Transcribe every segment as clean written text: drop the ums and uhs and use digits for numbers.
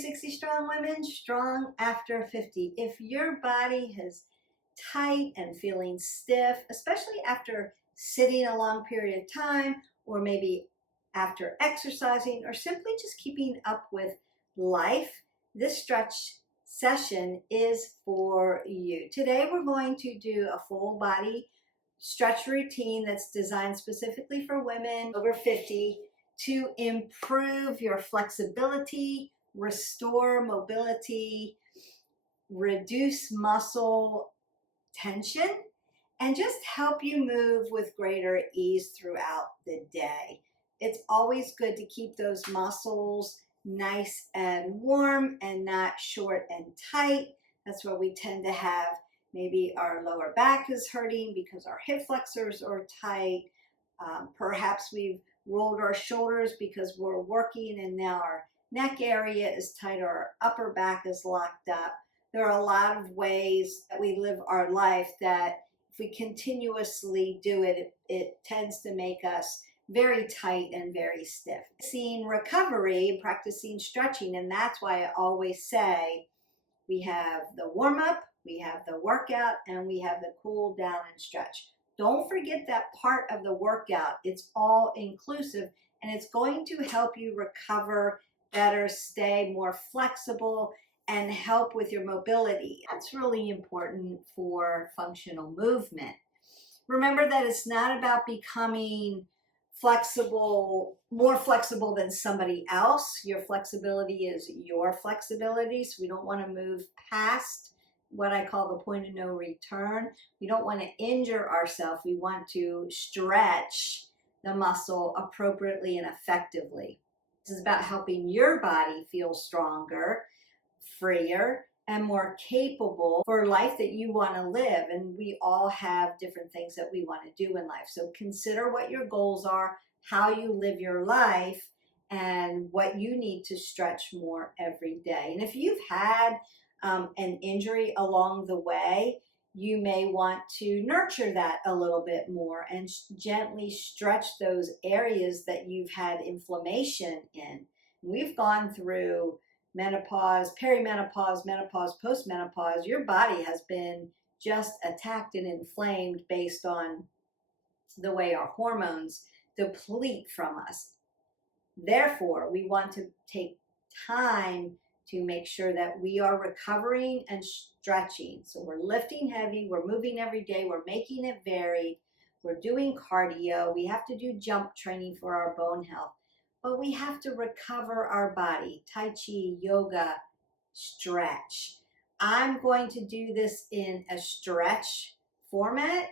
360 Strong Women, strong after 50. If your body is tight and feeling stiff, especially after sitting a long period of time, or maybe after exercising, or simply just keeping up with life, this stretch session is for you. Today we're going to do a full body stretch routine that's designed specifically for women over 50 to improve your flexibility, restore mobility, reduce muscle tension, and just help you move with greater ease throughout the day. It's always good to keep those muscles nice and warm and not short and tight. That's where we tend to have maybe our lower back is hurting because our hip flexors are tight. Perhaps we've rolled our shoulders because we're working and now our neck area is tight or our upper back is locked up. There are a lot of ways that we live our life that if we continuously do it, it tends to make us very tight and very stiff. Seeing recovery, practicing stretching, and that's why I always say we have the warm-up, we have the workout, and we have the cool down and stretch. Don't forget that part of the workout. It's all inclusive, and it's going to help you recover better, stay more flexible, and help with your mobility. That's really important for functional movement. Remember that it's not about becoming flexible, more flexible than somebody else. Your flexibility is your flexibility, so we don't want to move past what I call the point of no return. We don't want to injure ourselves. We want to stretch the muscle appropriately and effectively. This is about helping your body feel stronger, freer, and more capable for life that you want to live. And we all have different things that we want to do in life. So consider what your goals are, how you live your life, and what you need to stretch more every day. And if you've had an injury along the way, you may want to nurture that a little bit more and gently stretch those areas that you've had inflammation in. We've gone through menopause, perimenopause, menopause, postmenopause. Your body has been just attacked and inflamed based on the way our hormones deplete from us. Therefore, we want to take time to make sure that we are recovering and stretching. So we're lifting heavy, we're moving every day, we're making it varied, we're doing cardio, we have to do jump training for our bone health. But we have to recover our body, Tai Chi, yoga, stretch. I'm going to do this in a stretch format,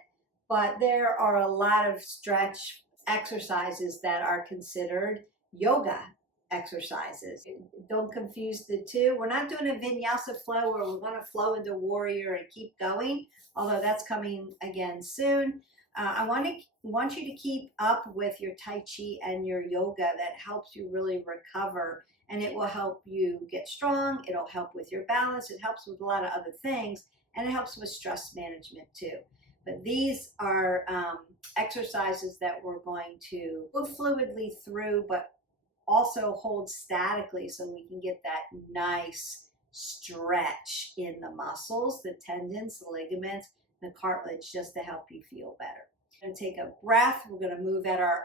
but there are a lot of stretch exercises that are considered yoga exercises. Don't confuse the two. We're not doing a vinyasa flow where we're going to flow into warrior and keep going, although that's coming again soon. I want you to keep up with your Tai Chi and your yoga. That helps you really recover, and it will help you get strong. It'll help with your balance. It helps with a lot of other things, and it helps with stress management too. But these are exercises that we're going to move fluidly through, but also hold statically so we can get that nice stretch in the muscles, the tendons, the ligaments, the cartilage, just to help you feel better. We're going to take a breath. We're going to move at our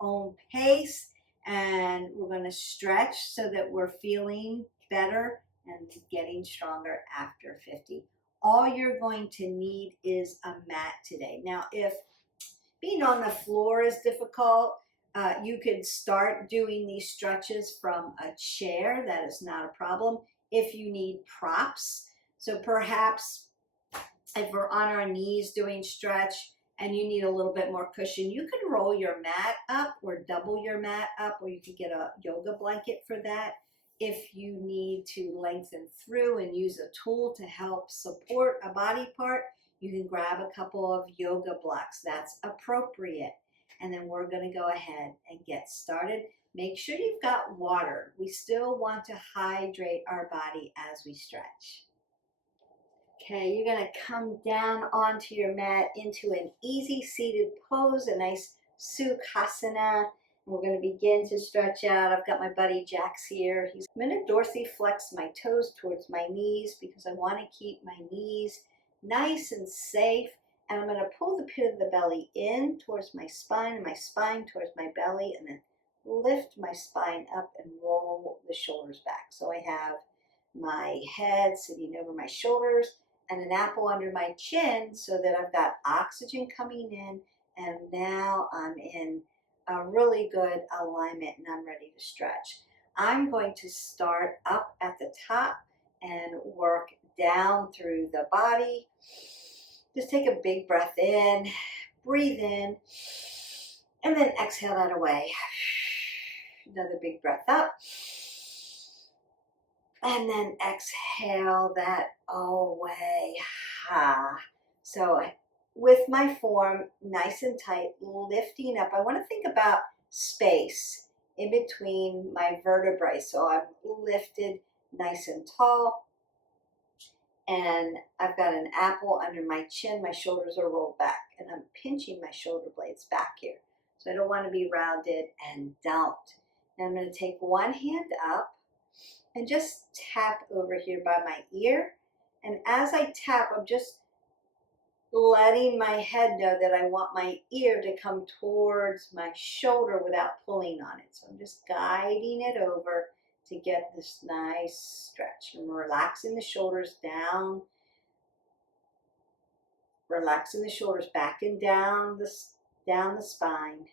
own pace, and we're going to stretch so that we're feeling better and getting stronger after 50. All you're going to need is a mat today. Now, if being on the floor is difficult, you could start doing these stretches from a chair. That is not a problem. If you need props, so perhaps if we're on our knees doing stretch and you need a little bit more cushion, you can roll your mat up or double your mat up, or you could get a yoga blanket for that. If you need to lengthen through and use a tool to help support a body part, you can grab a couple of yoga blocks. That's appropriate. And then we're going to go ahead and get started. Make sure you've got water. We still want to hydrate our body as we stretch. Okay, you're going to come down onto your mat into an easy seated pose, a nice Sukhasana. We're going to begin to stretch out. I've got my buddy Jax here. I'm going to dorsiflex my toes towards my knees because I want to keep my knees nice and safe. And I'm going to pull the pit of the belly in towards my spine and my spine towards my belly, and then lift my spine up and roll the shoulders back. So I have my head sitting over my shoulders and an apple under my chin so that I've got oxygen coming in, and now I'm in a really good alignment and I'm ready to stretch. I'm going to start up at the top and work down through the body. Just take a big breath in, breathe in, and then exhale that away. Another big breath up, and then exhale that away. So with my form nice and tight, lifting up, I want to think about space in between my vertebrae. So I'm lifted nice and tall, and I've got an apple under my chin. My shoulders are rolled back, and I'm pinching my shoulder blades back here. So I don't want to be rounded and don't. Now I'm going to take one hand up and just tap over here by my ear. And as I tap, I'm just letting my head know that I want my ear to come towards my shoulder without pulling on it. So I'm just guiding it over to get this nice stretch. I'm relaxing the shoulders down, relaxing the shoulders back and down the spine.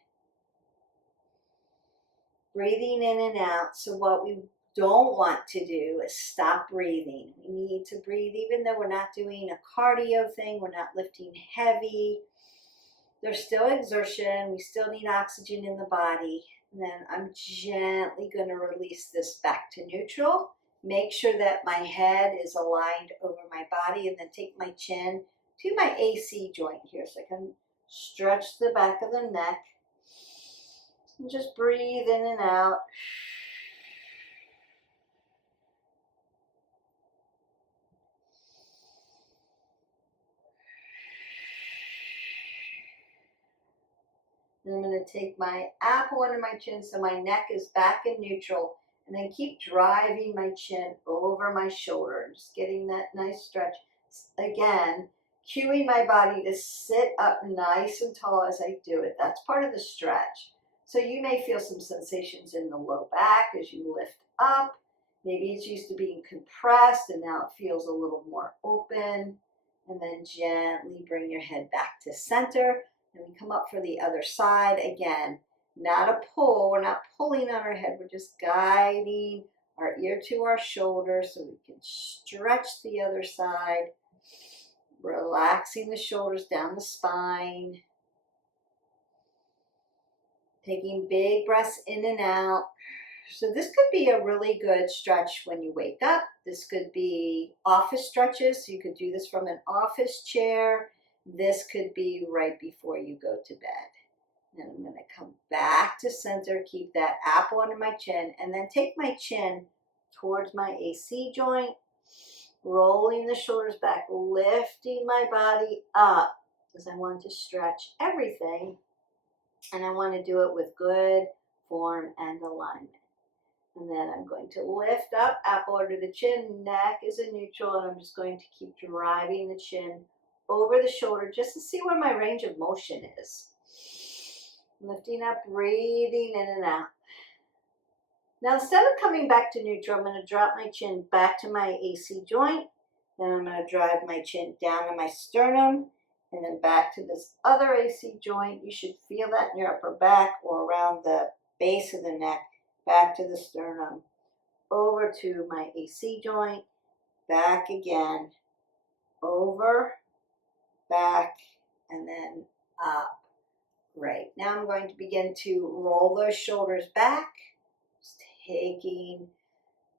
Breathing in and out. So what we don't want to do is stop breathing. We need to breathe even though we're not doing a cardio thing, we're not lifting heavy. There's still exertion, we still need oxygen in the body. And then I'm gently going to release this back to neutral. Make sure that my head is aligned over my body, and then take my chin to my AC joint here so I can stretch the back of the neck. And just breathe in and out. And I'm going to take my apple under my chin so my neck is back in neutral, and then keep driving my chin over my shoulder, just getting that nice stretch. Again, cueing my body to sit up nice and tall as I do it. That's part of the stretch. So you may feel some sensations in the low back as you lift up. Maybe it's used to being compressed and now it feels a little more open. And then gently bring your head back to center. And we come up for the other side. Again, not a pull. We're not pulling on our head. We're just guiding our ear to our shoulder so we can stretch the other side. Relaxing the shoulders down the spine. Taking big breaths in and out. So this could be a really good stretch when you wake up. This could be office stretches. So you could do this from an office chair. This could be right before you go to bed. And I'm going to come back to center, keep that apple under my chin, and then take my chin towards my AC joint, rolling the shoulders back, lifting my body up because I want to stretch everything, and I want to do it with good form and alignment. And then I'm going to lift up, apple under the chin, neck is in neutral, and I'm just going to keep driving the chin over the shoulder just to see where my range of motion is. Lifting up, breathing in and out. Now instead of coming back to neutral, I'm going to drop my chin back to my AC joint. Then I'm going to drive my chin down to my sternum and then back to this other AC joint. You should feel that in your upper back or around the base of the neck. Back to the sternum, over to my AC joint, back again, over, back, and then up. Great. Now I'm going to begin to roll those shoulders back, just taking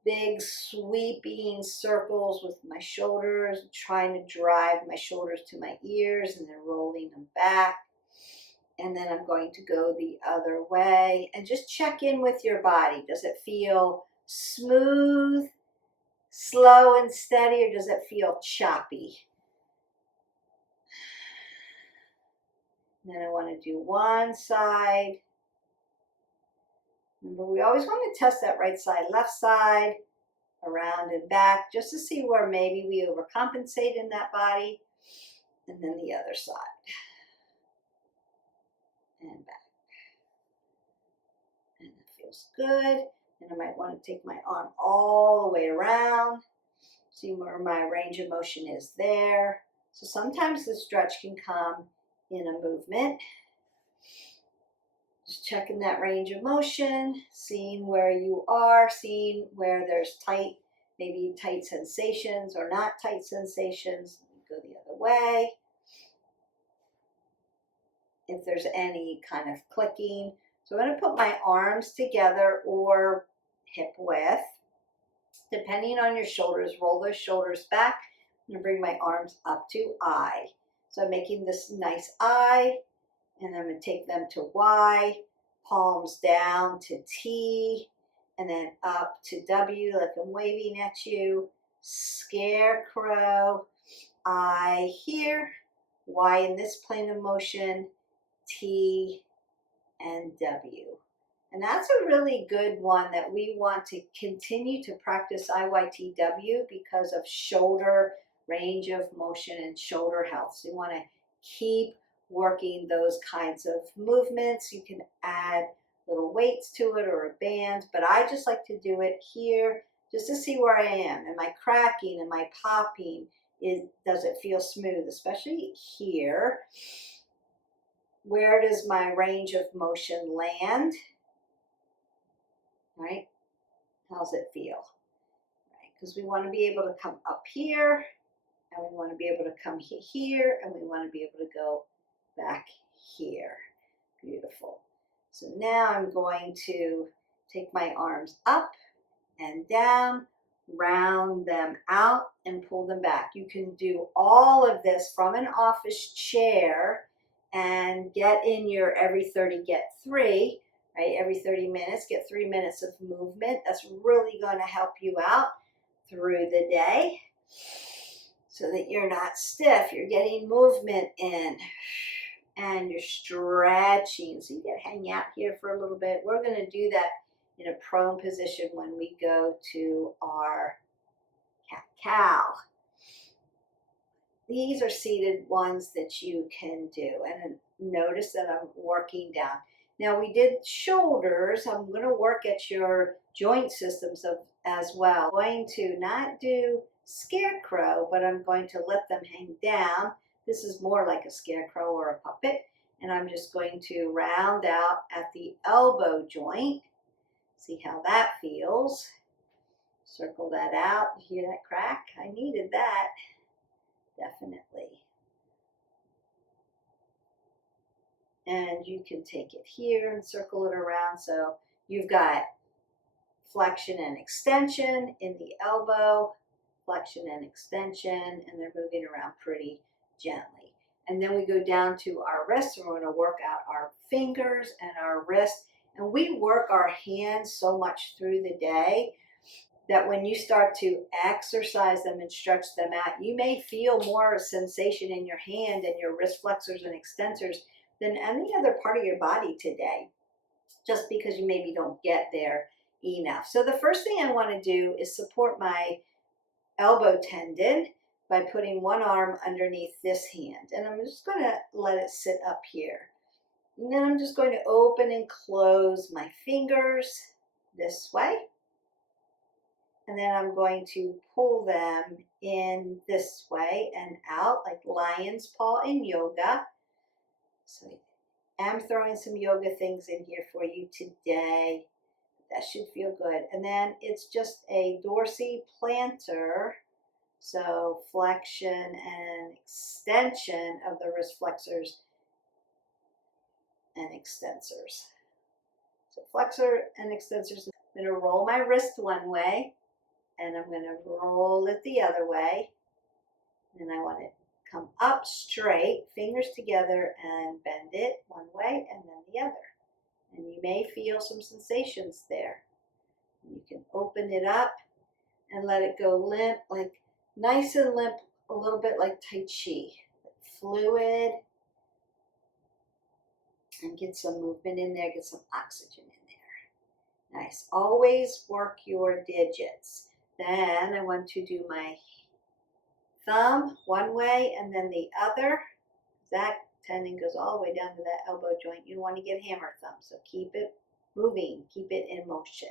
big sweeping circles with my shoulders, trying to drive my shoulders to my ears and then rolling them back. And then I'm going to go the other way and just check in with your body. Does it feel smooth, slow and steady, or does it feel choppy? And then I want to do one side Remember, we always want to test that right side, left side, around and back, just to see where maybe we overcompensate in that body. And then the other side. And back. And it feels good. And I might want to take my arm all the way around. See where my range of motion is there. So sometimes the stretch can come in a movement. Just checking that range of motion, seeing where you are, seeing where there's tight, maybe tight sensations or not tight sensations. Go the other way. If there's any kind of clicking. So I'm going to put my arms together or hip width. Depending on your shoulders, roll those shoulders back. I'm going to bring my arms up to I. So I'm making this nice I, and I'm going to take them to Y, palms down to T, and then up to W, like I'm waving at you. Scarecrow, I here, Y in this plane of motion, T and W. And that's a really good one that we want to continue to practice IYTW because of shoulder range of motion and shoulder health. So you want to keep working those kinds of movements. You can add little weights to it or a band, but I just like to do it here just to see where I am. Am I cracking? Am I popping? Does it feel smooth? Especially here. Where does my range of motion land? Right? How's it feel? Right? Because we want to be able to come up here, and we want to be able to come here, and we want to be able to go back here. Beautiful. So now I'm going to take my arms up and down, round them out, and pull them back. You can do all of this from an office chair and get in your every 30, get 3. Right, every 30 minutes, get 3 minutes of movement. That's really going to help you out through the day so that you're not stiff. You're getting movement in and you're stretching. So you can hang out here for a little bit. We're going to do that in a prone position when we go to our cat-cow. These are seated ones that you can do. And notice that I'm working down. Now we did shoulders. I'm going to work at your joint systems as well. I'm going to not do scarecrow, but I'm going to let them hang down. This is more like a scarecrow or a puppet. And I'm just going to round out at the elbow joint. See how that feels. Circle that out. Hear that crack? I needed that. Definitely. And you can take it here and circle it around. So you've got flexion and extension in the elbow, flexion and extension, and they're moving around pretty gently. And then we go down to our wrists, and we're going to work out our fingers and our wrists. And we work our hands so much through the day that when you start to exercise them and stretch them out, you may feel more sensation in your hand and your wrist flexors and extensors than any other part of your body today, just because you maybe don't get there enough. So the first thing I want to do is support my elbow tendon by putting one arm underneath this hand. And I'm just going to let it sit up here. And then I'm just going to open and close my fingers this way. And then I'm going to pull them in this way and out like lion's paw in yoga. So I'm throwing some yoga things in here for you today. That should feel good. And then it's just a dorsiplantar. So flexion and extension of the wrist flexors and extensors. So flexor and extensors. I'm going to roll my wrist one way, and I'm going to roll it the other way. And I want to come up straight, fingers together, and bend it one way and then the other. And you may feel some sensations there. You can open it up and let it go limp, like nice and limp, a little bit like Tai Chi. Fluid. And get some movement in there, get some oxygen in there. Nice. Always work your digits. Then I want to do my thumb one way and then the other. That tendon goes all the way down to that elbow joint. You don't want to get hammer thumb, so keep it moving, keep it in motion.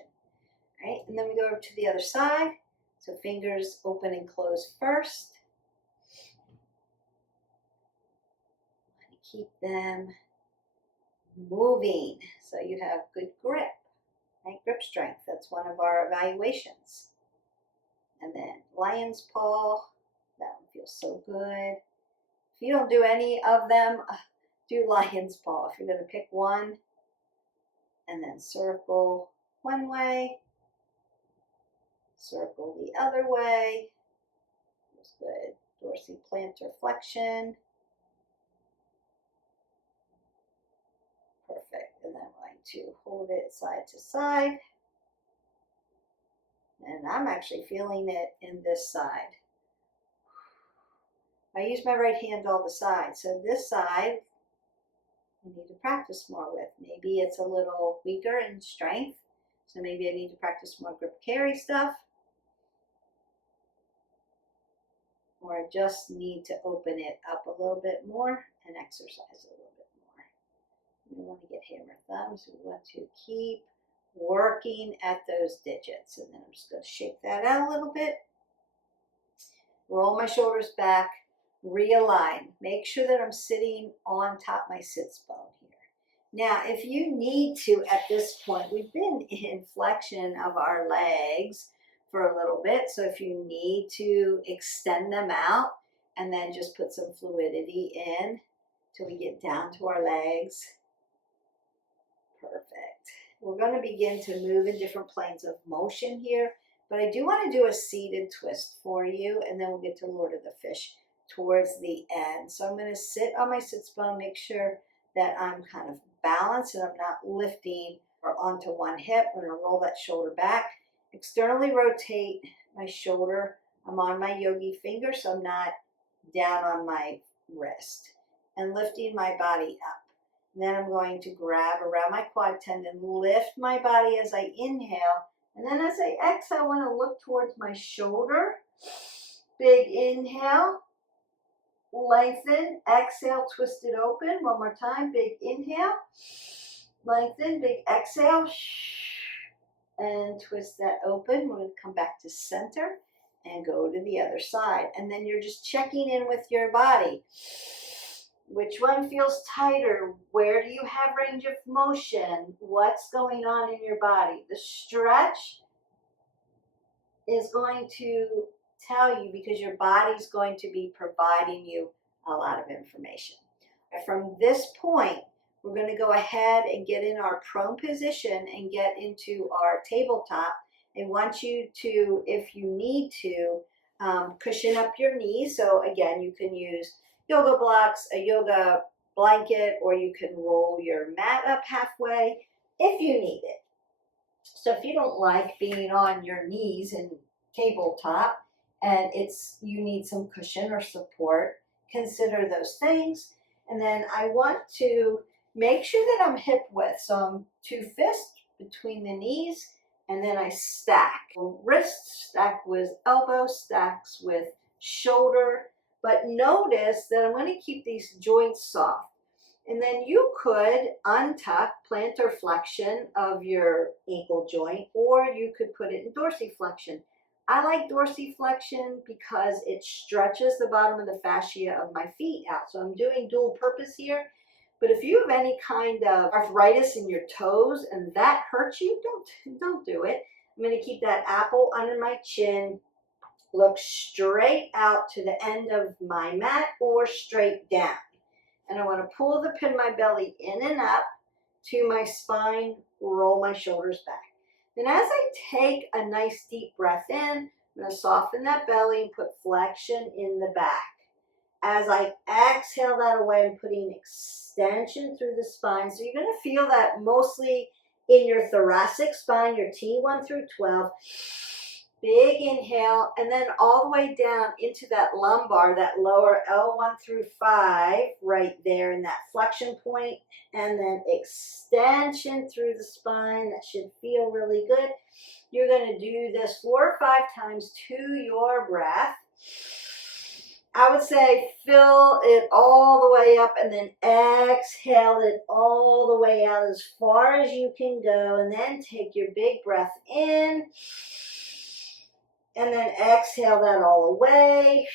All right, and then we go over to the other side. So fingers open and close first. Keep them moving so you have good grip, right? Grip strength. That's one of our evaluations. And then lion's paw. That one feels so good. If you don't do any of them, do lion's paw. If you're going to pick one, and then circle one way, circle the other way. That's good. Dorsiplantar flexion. Perfect. And then I'm going to hold it side to side. And I'm actually feeling it in this side. I use my right hand all the sides. So this side, I need to practice more with. Maybe it's a little weaker in strength. So maybe I need to practice more grip carry stuff. Or I just need to open it up a little bit more and exercise a little bit more. We don't want to get hammer thumbs. We want to keep working at those digits. And then I'm just going to shake that out a little bit. Roll my shoulders back. Realign. Make sure that I'm sitting on top of my sits bone here. Now, if you need to at this point, we've been in flexion of our legs for a little bit. So if you need to extend them out and then just put some fluidity in till we get down to our legs. Perfect. We're going to begin to move in different planes of motion here, but I do want to do a seated twist for you, and then we'll get to Lord of the Fish towards the end. So I'm going to sit on my sits bone, make sure that I'm kind of balanced and I'm not lifting or onto one hip. I'm going to roll that shoulder back, externally rotate my shoulder. I'm on my yogi finger, so I'm not down on my wrist, and lifting my body up. And then I'm going to grab around my quad tendon, lift my body as I inhale, and then as I exhale, I want to look towards my shoulder. Big inhale, lengthen, exhale, twist it open. One more time, big inhale, lengthen, big exhale, and twist that open. We're going to come back to center and go to the other side. And then you're just checking in with your body. Which one feels tighter? Where do you have range of motion? What's going on in your body? The stretch is going to tell you, because your body's going to be providing you a lot of information. From this point, we're going to go ahead and get in our prone position and get into our tabletop. I want you to, if you need to, cushion up your knees. So again, you can use yoga blocks, a yoga blanket, or you can roll your mat up halfway if you need it. So if you don't like being on your knees in tabletop and you need some cushion or support, consider those things. And then I want to make sure that I'm hip width. So I'm 2 fists between the knees, and then I stack. Wrist stack with elbow, stacks with shoulder. But notice that I'm going to keep these joints soft. And then you could untuck plantar flexion of your ankle joint, or you could put it in dorsiflexion. I like dorsiflexion because it stretches the bottom of the fascia of my feet out. So I'm doing dual purpose here. But if you have any kind of arthritis in your toes and that hurts you, don't do it. I'm going to keep that apple under my chin. Look straight out to the end of my mat or straight down. And I want to pull the pin my belly in and up to my spine, roll my shoulders back. Then as I take a nice deep breath in, I'm going to soften that belly and put flexion in the back. As I exhale that away, I'm putting extension through the spine. So you're going to feel that mostly in your thoracic spine, your T1 through 12. Big inhale, and then all the way down into that lumbar, that lower L1 through 5, right there in that flexion point, and then extension through the spine. That should feel really good. You're going to do this 4 or 5 times to your breath. I would say fill it all the way up and then exhale it all the way out as far as you can go, and then take your big breath in and then exhale that all away.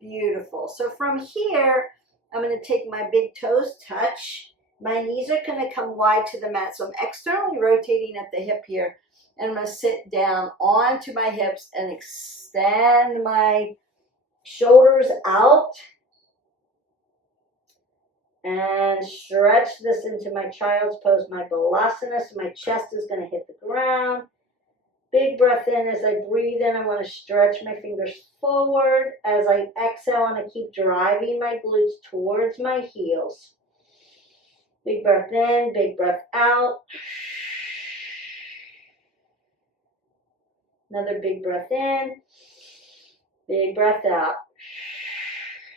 Beautiful. So from here, I'm going to take my big toes touch. My knees are going to come wide to the mat. So I'm externally rotating at the hip here. And I'm going to sit down onto my hips and extend my shoulders out. And stretch this into my child's pose, my balasana. So my chest is going to hit the ground. Big breath in. As I breathe in, I want to stretch my fingers forward. As I exhale, I want to keep driving my glutes towards my heels. Big breath in, big breath out. Another big breath in, big breath out.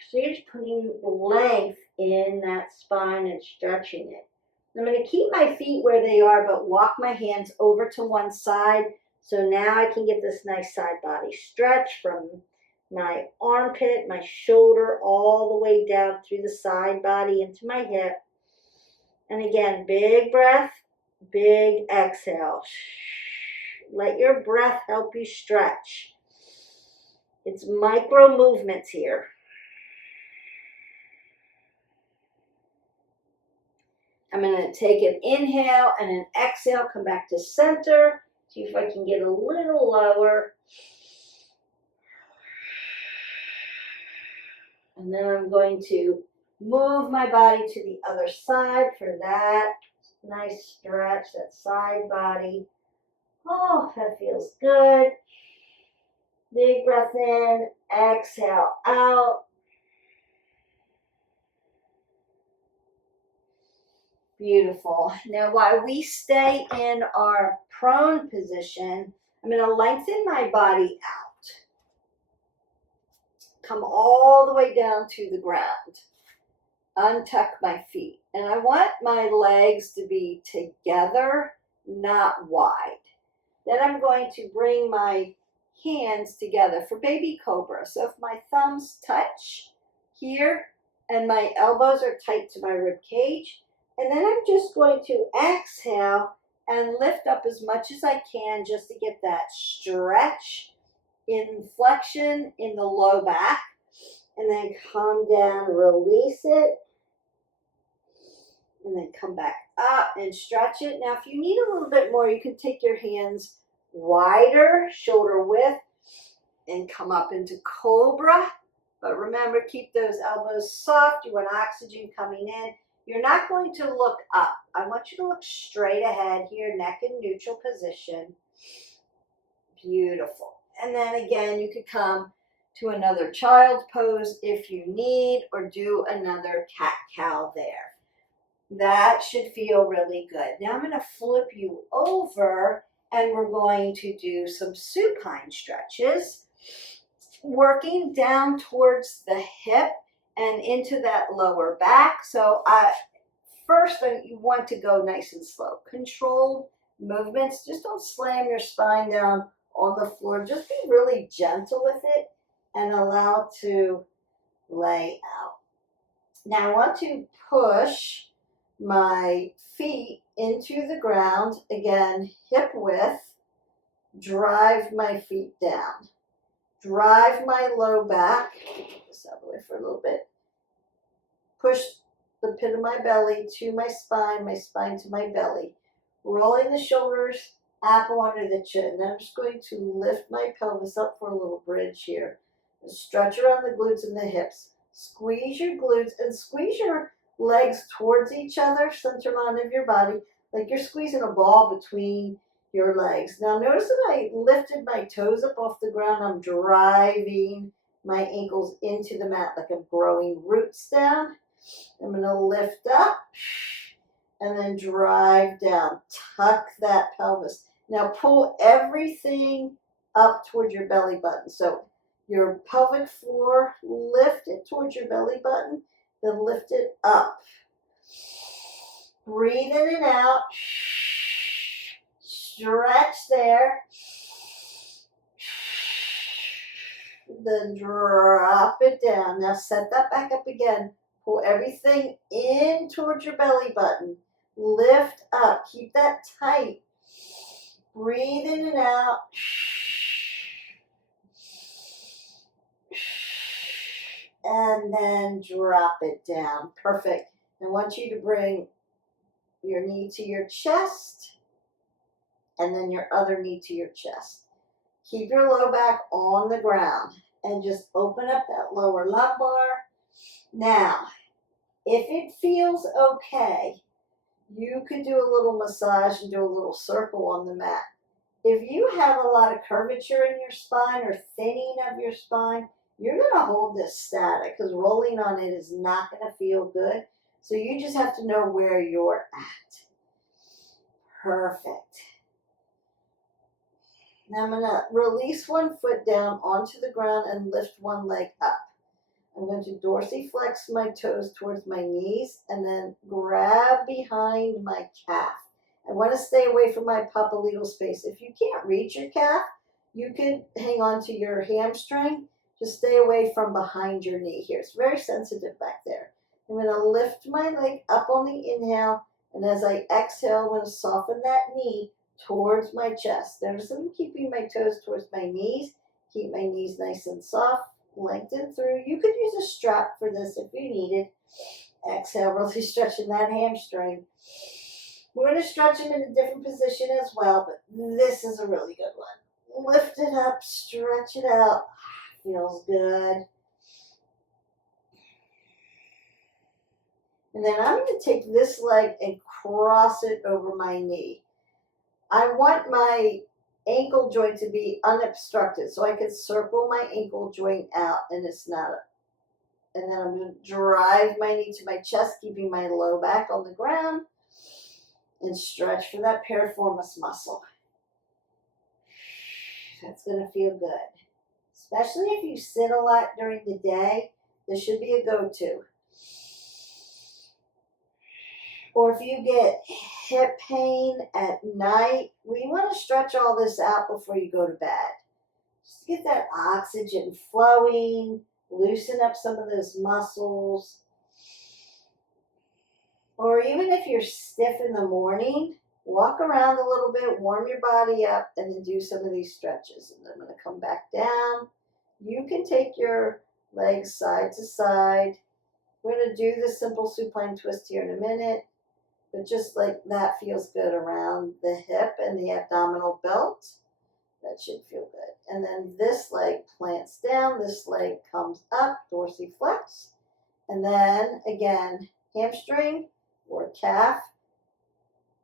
So you're just putting length in that spine and stretching it. I'm going to keep my feet where they are, but walk my hands over to one side. So now I can get this nice side body stretch from my armpit, my shoulder, all the way down through the side body into my hip. And again, big breath, big exhale. Let your breath help you stretch. It's micro movements here. I'm going to take an inhale and an exhale, come back to center. See if I can get a little lower. And then I'm going to move my body to the other side for that nice stretch, that side body. Oh, that feels good. Big breath in, exhale out. Beautiful. Now, while we stay in our prone position, I'm going to lengthen my body out. Come all the way down to the ground. Untuck my feet. And I want my legs to be together, not wide. Then I'm going to bring my hands together for baby cobra. So if my thumbs touch here and my elbows are tight to my rib cage, and then I'm just going to exhale and lift up as much as I can just to get that stretch in flexion in the low back. And then come down, release it. And then come back up and stretch it. Now, if you need a little bit more, you can take your hands wider, shoulder width, and come up into cobra. But remember, keep those elbows soft. You want oxygen coming in. You're not going to look up. I want you to look straight ahead here, neck in neutral position. Beautiful. And then again, you could come to another child's pose if you need, or do another cat-cow there. That should feel really good. Now I'm going to flip you over and we're going to do some supine stretches, working down towards the hip and into that lower back. So first you want to go nice and slow. Controlled movements. Just don't slam your spine down on the floor. Just be really gentle with it and allow it to lay out. Now I want to push my feet into the ground. Again, hip width. Drive my feet down. Drive my low back. Take this out of the way for a little bit. Push the pit of my belly to my spine to my belly. Rolling the shoulders, apple under the chin. Then I'm just going to lift my pelvis up for a little bridge here. And stretch around the glutes and the hips. Squeeze your glutes and squeeze your legs towards each other, center line of your body, like you're squeezing a ball between your legs. Now notice that I lifted my toes up off the ground. I'm driving my ankles into the mat like I'm growing roots down. I'm going to lift up and then drive down. Tuck that pelvis. Now pull everything up towards your belly button. So your pelvic floor, lift it towards your belly button, then lift it up. Breathe in and out. Stretch there. Then drop it down. Now set that back up again. Pull everything in towards your belly button. Lift up. Keep that tight. Breathe in and out. And then drop it down. Perfect. I want you to bring your knee to your chest and then your other knee to your chest. Keep your low back on the ground and just open up that lower lumbar. Now, if it feels okay, you could do a little massage and do a little circle on the mat. If you have a lot of curvature in your spine or thinning of your spine, you're going to hold this static because rolling on it is not going to feel good. So you just have to know where you're at. Perfect. Now I'm going to release one foot down onto the ground and lift one leg up. I'm going to dorsiflex my toes towards my knees and then grab behind my calf. I want to stay away from my papilledal space. If you can't reach your calf, you could hang on to your hamstring. Just stay away from behind your knee here. It's very sensitive back there. I'm going to lift my leg up on the inhale, and as I exhale, I'm going to soften that knee towards my chest. Notice I'm keeping my toes towards my knees. Keep my knees nice and soft. Lengthen through. You could use a strap for this if you needed. Exhale, really stretching that hamstring. We're going to stretch them in a different position as well, but this is a really good one. Lift it up, stretch it out. Feels good. And then I'm going to take this leg and cross it over my knee. I want my ankle joint to be unobstructed, so I can circle my ankle joint out and it's not a, and then I'm going to drive my knee to my chest, keeping my low back on the ground, and stretch for that piriformis muscle. That's going to feel good. Especially if you sit a lot during the day, this should be a go-to. Or if you get hip pain at night, we want to stretch all this out before you go to bed. Just get that oxygen flowing, loosen up some of those muscles. Or even if you're stiff in the morning, walk around a little bit, warm your body up, and then do some of these stretches. And then I'm going to come back down. You can take your legs side to side. We're going to do the simple supine twist here in a minute. But just like that feels good around the hip and the abdominal belt. That should feel good. And then this leg plants down. This leg comes up, dorsiflex. And then, again, hamstring or calf,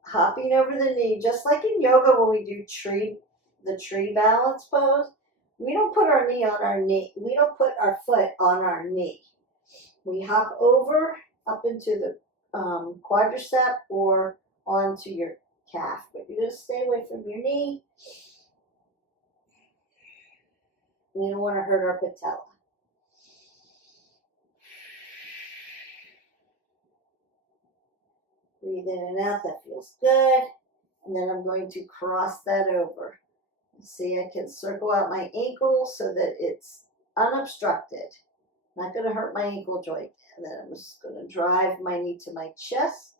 hopping over the knee. Just like in yoga when we do the tree balance pose, we don't put our knee on our knee. We don't put our foot on our knee. We hop over up into the quadricep or onto your calf. But you just stay away from your knee. We don't want to hurt our patella. Breathe in and out. That feels good. And then I'm going to cross that over. See, I can circle out my ankle so that it's unobstructed. Not going to hurt my ankle joint. And then I'm just going to drive my knee to my chest,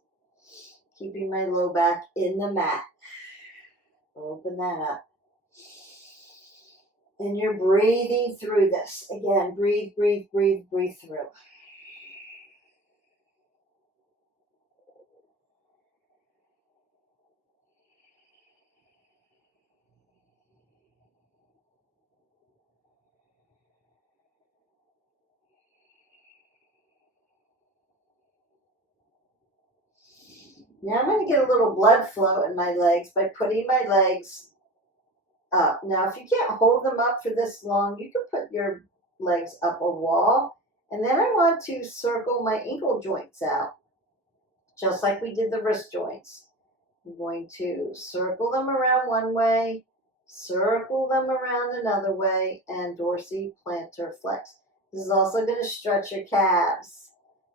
keeping my low back in the mat. Open that up. And you're breathing through this. Again, breathe, breathe, breathe, breathe through. Now I'm going to get a little blood flow in my legs by putting my legs up. Now, if you can't hold them up for this long, you can put your legs up a wall. And then I want to circle my ankle joints out, just like we did the wrist joints. I'm going to circle them around one way, circle them around another way, and dorsiplantar flex. This is also going to stretch your calves.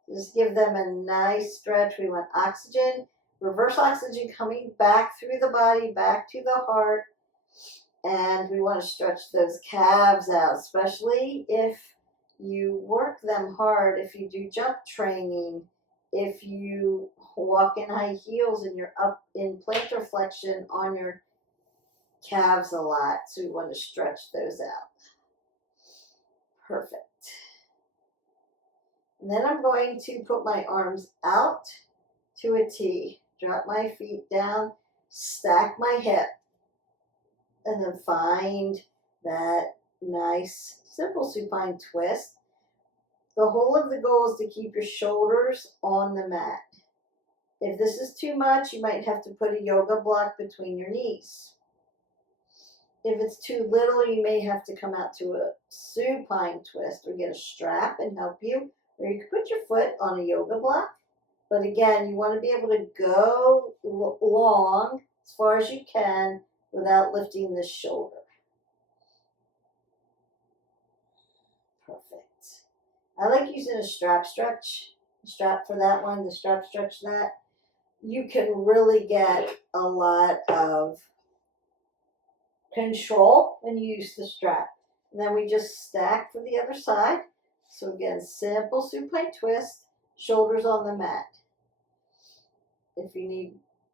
Just give them a nice stretch. We want oxygen, reverse oxygen coming back through the body, back to the heart. And we want to stretch those calves out, especially if you work them hard, if you do jump training, if you walk in high heels and you're up in plantar flexion on your calves a lot. So we want to stretch those out. Perfect. And then I'm going to put my arms out to a T. Drop my feet down, stack my hip, and then find that nice simple supine twist. The whole of the goal is to keep your shoulders on the mat. If this is too much, you might have to put a yoga block between your knees. If it's too little, you may have to come out to a supine twist or get a strap and help you. Or you can put your foot on a yoga block. But again, you want to be able to go long as far as you can without lifting the shoulder. Perfect. I like using a strap stretch. Strap for that one, the strap stretch that. You can really get a lot of control when you use the strap. And then we just stack for the other side. So again, simple supine twist, shoulders on the mat. If you need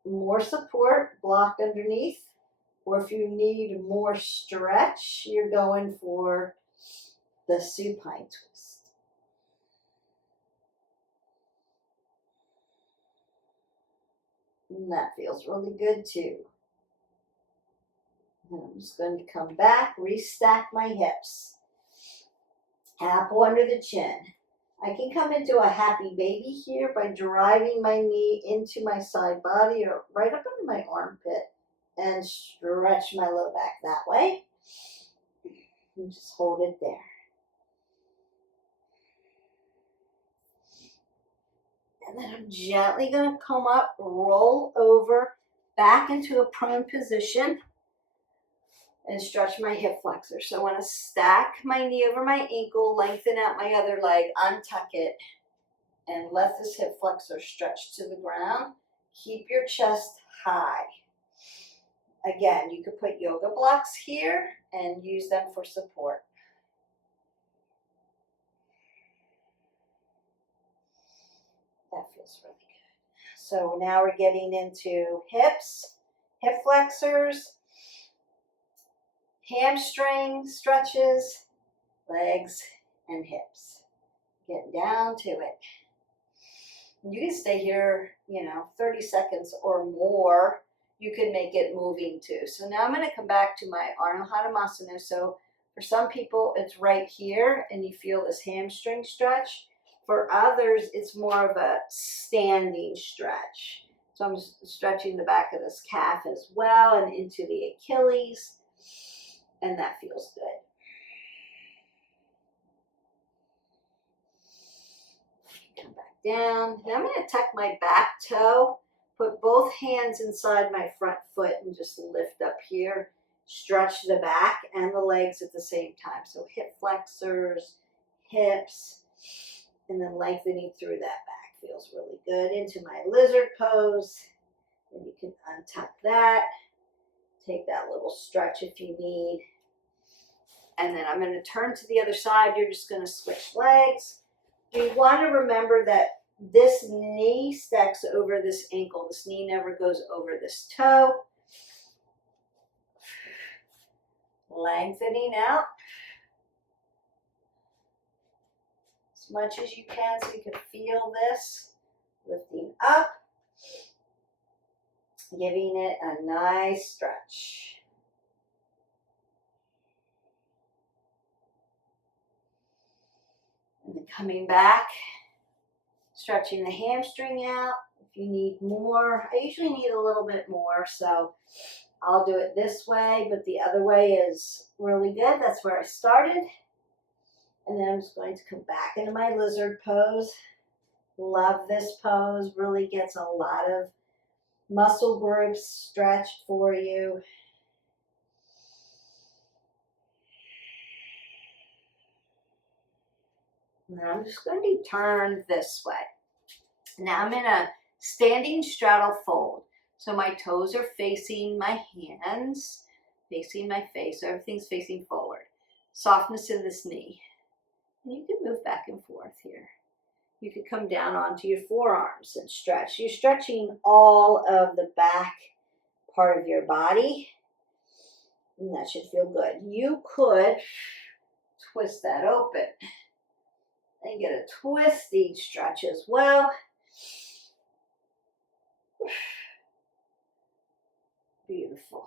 more support, block underneath. Or if you need more stretch, you're going for the supine twist. And that feels really good too. And I'm just going to come back, restack my hips. Apple under the chin. I can come into a happy baby here by driving my knee into my side body or right up under my armpit and stretch my low back that way. And just hold it there. And then I'm gently going to come up, roll over, back into a prone position, and stretch my hip flexor. So I want to stack my knee over my ankle, lengthen out my other leg, untuck it, and let this hip flexor stretch to the ground. Keep your chest high. Again, you could put yoga blocks here and use them for support. That feels really good. So now we're getting into hips, hip flexors, hamstring stretches, legs, and hips. Get down to it. You can stay here, 30 seconds or more. You can make it moving too. So now I'm going to come back to my Ardha Hanumasana. So for some people, it's right here, and you feel this hamstring stretch. For others, it's more of a standing stretch. So I'm stretching the back of this calf as well and into the Achilles, and that feels good. Come back down. Now I'm going to tuck my back toe, put both hands inside my front foot and just lift up here. Stretch the back and the legs at the same time. So hip flexors, hips, and then lengthening through that back. Feels really good. Into my lizard pose. And you can untuck that. Take that little stretch if you need. And then I'm going to turn to the other side. You're just going to switch legs. You want to remember that this knee stacks over this ankle. This knee never goes over this toe. Lengthening out as much as you can so you can feel this. Lifting up. Giving it a nice stretch. And then coming back, stretching the hamstring out. If you need more, I usually need a little bit more, so I'll do it this way, but the other way is really good. That's where I started. And then I'm just going to come back into my lizard pose. Love this pose. Really gets a lot of muscle groups stretched for you. Now I'm just going to turn this way. Now I'm in a standing straddle fold. So my toes are facing my hands, facing my face, so everything's facing forward. Softness in this knee. And you can move back and forth here. You could come down onto your forearms and stretch. You're stretching all of the back part of your body, and that should feel good. You could twist that open and get a twisty stretch as well. Beautiful.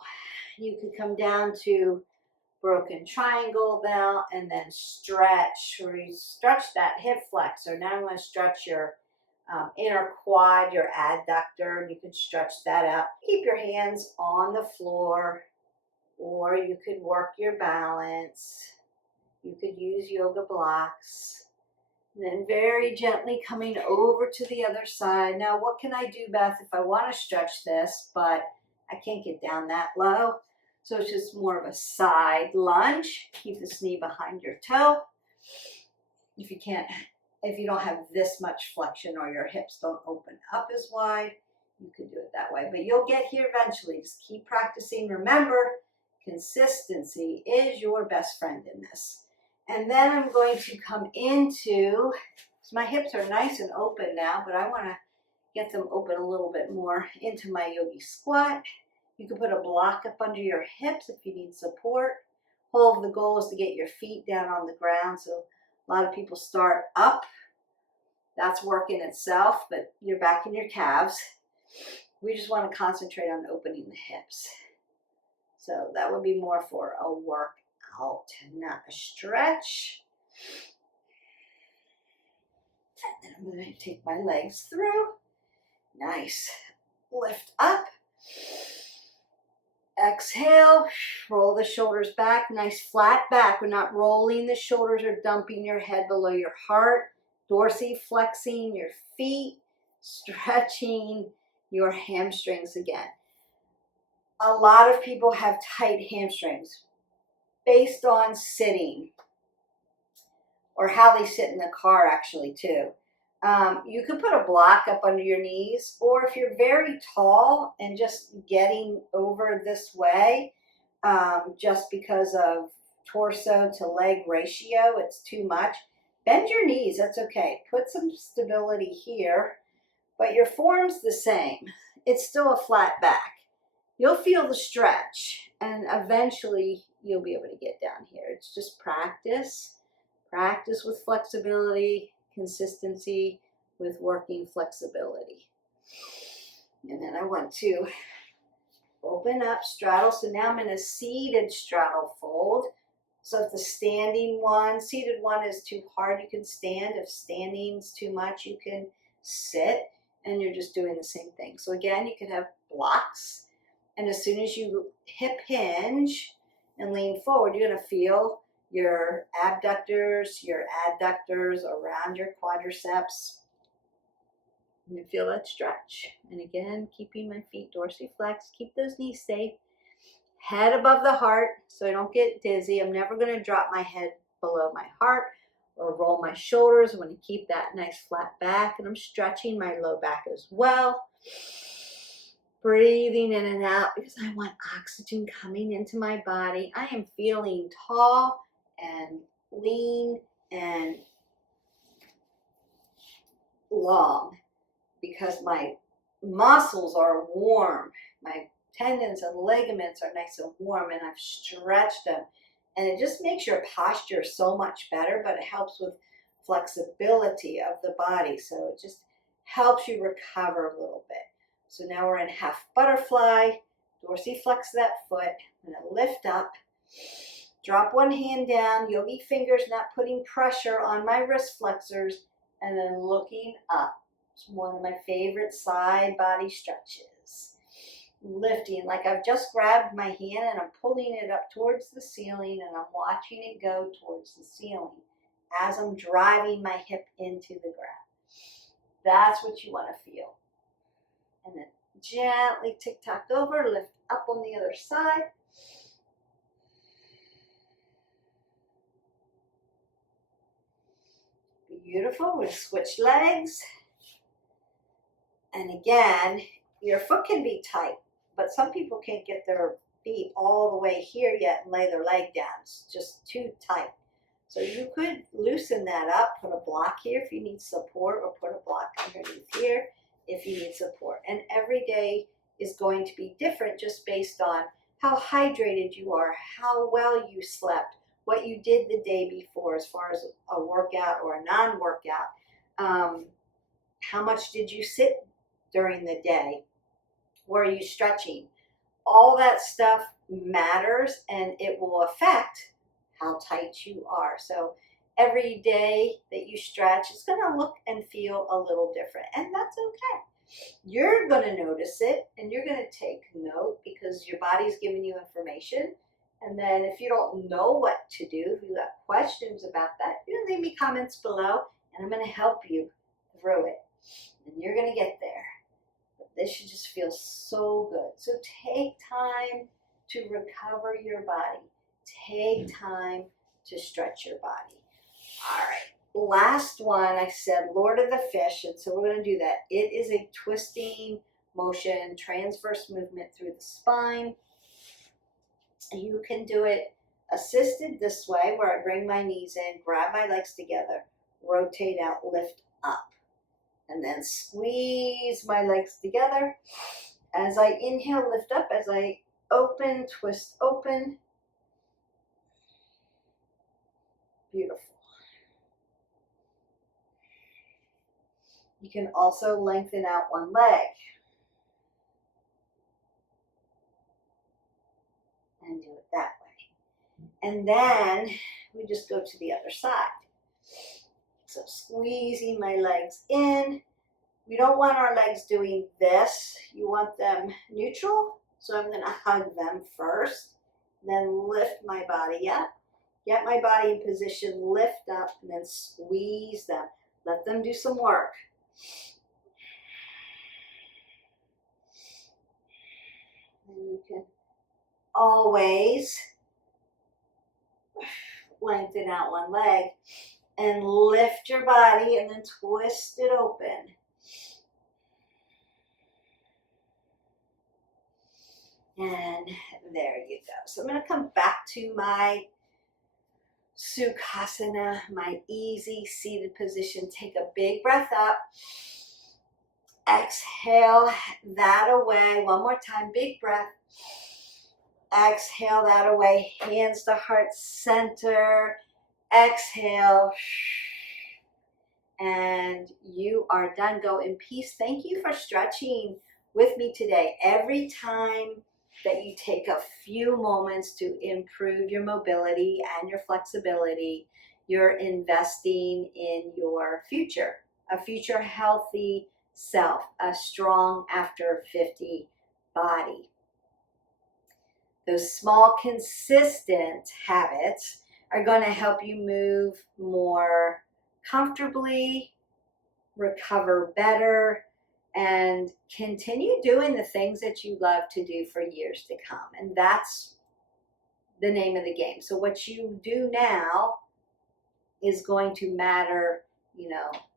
You could come down to broken triangle now and then stretch, or you stretch that hip flexor. Now I'm going to stretch your inner quad, your adductor, and you can stretch that out. Keep your hands on the floor, or you could work your balance. You could use yoga blocks. And then very gently coming over to the other side. Now what can I do, Beth, if I want to stretch this, but I can't get down that low? So it's just more of a side lunge. Keep this knee behind your toe. If you don't have this much flexion or your hips don't open up as wide, you can do it that way. But you'll get here eventually. Just keep practicing. Remember, consistency is your best friend in this. And then I'm going to come into, so my hips are nice and open now, but I want to get them open a little bit more into my yogi squat. You can put a block up under your hips if you need support. Whole of the goal is to get your feet down on the ground. So a lot of people start up. That's work in itself, but you're back in your calves. We just want to concentrate on opening the hips. So that would be more for a workout, not a stretch. And then I'm going to take my legs through. Nice. Lift up. Exhale, roll the shoulders back, nice flat back. We're not rolling the shoulders or dumping your head below your heart. Dorsiflexing your feet, stretching your hamstrings again. A lot of people have tight hamstrings based on sitting or how they sit in the car actually too. You could put a block up under your knees, or if you're very tall and just getting over this way, just because of torso to leg ratio, it's too much. Bend your knees, that's okay. Put some stability here, but your form's the same. It's still a flat back. You'll feel the stretch, and eventually you'll be able to get down here. It's just practice. Practice with flexibility, consistency with working flexibility. And then I want to open up, straddle. So now I'm in a seated straddle fold. So if the seated one is too hard, you can stand. If standing's too much, you can sit, and you're just doing the same thing. So again, you can have blocks, and as soon as you hip hinge and lean forward, you're going to feel your abductors, your adductors around your quadriceps. You feel that stretch. And again, keeping my feet dorsiflexed, keep those knees safe. Head above the heart so I don't get dizzy. I'm never going to drop my head below my heart or roll my shoulders. I want to keep that nice flat back, and I'm stretching my low back as well. Breathing in and out because I want oxygen coming into my body. I am feeling tall and lean and long because my muscles are warm. My tendons and ligaments are nice and warm, and I've stretched them. And it just makes your posture so much better, but it helps with flexibility of the body. So it just helps you recover a little bit. So now we're in half butterfly. Dorsiflex that foot. I'm going to lift up. Drop one hand down. Yogi fingers, not putting pressure on my wrist flexors. And then looking up. It's one of my favorite side body stretches. Lifting, like I've just grabbed my hand and I'm pulling it up towards the ceiling, and I'm watching it go towards the ceiling as I'm driving my hip into the ground. That's what you want to feel. And then Gently tick-tock over, lift up on the other side. Beautiful. We'll switch legs. And again, your foot can be tight, but some people can't get their feet all the way here yet and lay their leg down. It's just too tight. So you could loosen that up, put a block here if you need support, or put a block underneath here if you need support. And every day is going to be different just based on how hydrated you are, how well you slept, what you did the day before as far as a workout or a non-workout. How much did you sit during the day? Were you stretching? All that stuff matters, and it will affect how tight you are. So every day that you stretch, it's going to look and feel a little different, and that's okay. You're going to notice it, and you're going to take note because your body's giving you information. And then if you don't know what to do, if you have questions about that, you leave me comments below, and I'm going to help you through it. And you're going to get there. But this should just feel so good. So take time to recover your body. Take time to stretch your body. All right. Last one, I said Lord of the Fish, and so we're going to do that. It is a twisting motion, transverse movement through the spine. You can do it assisted this way, where I bring my knees in, grab my legs together, rotate out, lift up, and then squeeze my legs together. As I inhale, lift up. As I open, twist open. Beautiful. You can also lengthen out one leg. And do it that way. And then we just go to the other side. So squeezing my legs in. We don't want our legs doing this. You want them neutral. So I'm going to hug them first. Then lift my body up. Get my body in position, lift up, and then squeeze them. Let them do some work. And you can always lengthen out one leg and lift your body and then twist it open. And there you go. So I'm going to come back to my Sukhasana, my easy seated position. Take a big breath up. Exhale that away. One more time, big breath. Exhale that away. Hands to heart center. Exhale. And you are done. Go in peace. Thank you for stretching with me today. Every time that you take a few moments to improve your mobility and your flexibility, you're investing in your future, a future healthy self, a strong after 50 body. Those small, consistent habits are going to help you move more comfortably, recover better, and continue doing the things that you love to do for years to come. And that's the name of the game. So what you do now is going to matter,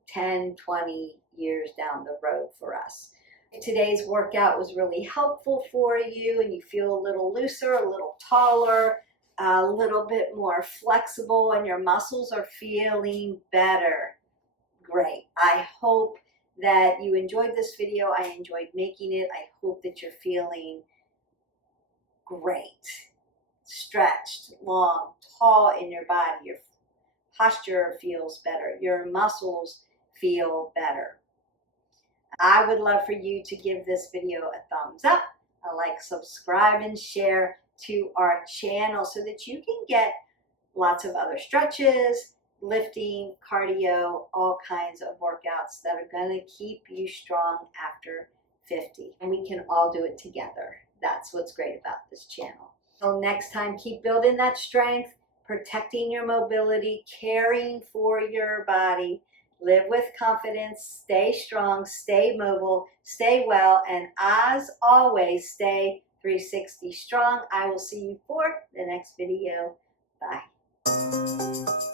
10, 20 years down the road for us. If today's workout was really helpful for you and you feel a little looser, a little taller, a little bit more flexible, and your muscles are feeling better, great. I hope that you enjoyed this video. I enjoyed making it. I hope that you're feeling great, stretched, long, tall in your body. Your posture feels better. Your muscles feel better. I would love for you to give this video a thumbs up, a like, subscribe, and share to our channel so that you can get lots of other stretches, lifting, cardio, all kinds of workouts that are going to keep you strong after 50. And we can all do it together. That's what's great about this channel. Until next time, keep building that strength, protecting your mobility, caring for your body, live with confidence, stay strong, stay mobile, stay well, and as always, stay 360 strong. I will see you for the next video. Bye.